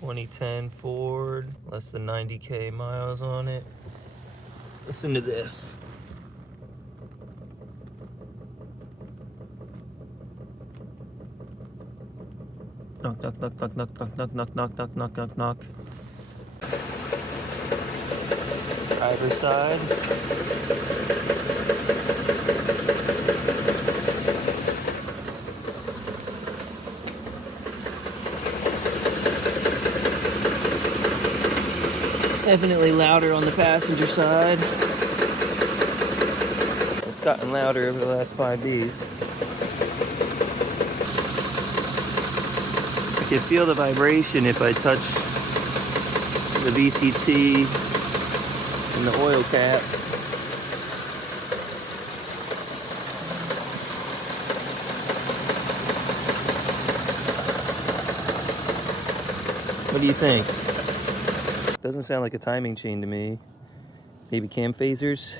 2010 Ford, less than 90K miles on it. Listen to this. Knock, knock, knock, knock, knock, knock, knock, knock, knock, knock, knock, knock, knock. Driver's side. Definitely louder on the passenger side. It's gotten louder over the last 5 Ds. I can feel the vibration if I touch the VCT and the oil cap. What do you think? Doesn't sound like a timing chain to me. Maybe cam phasers?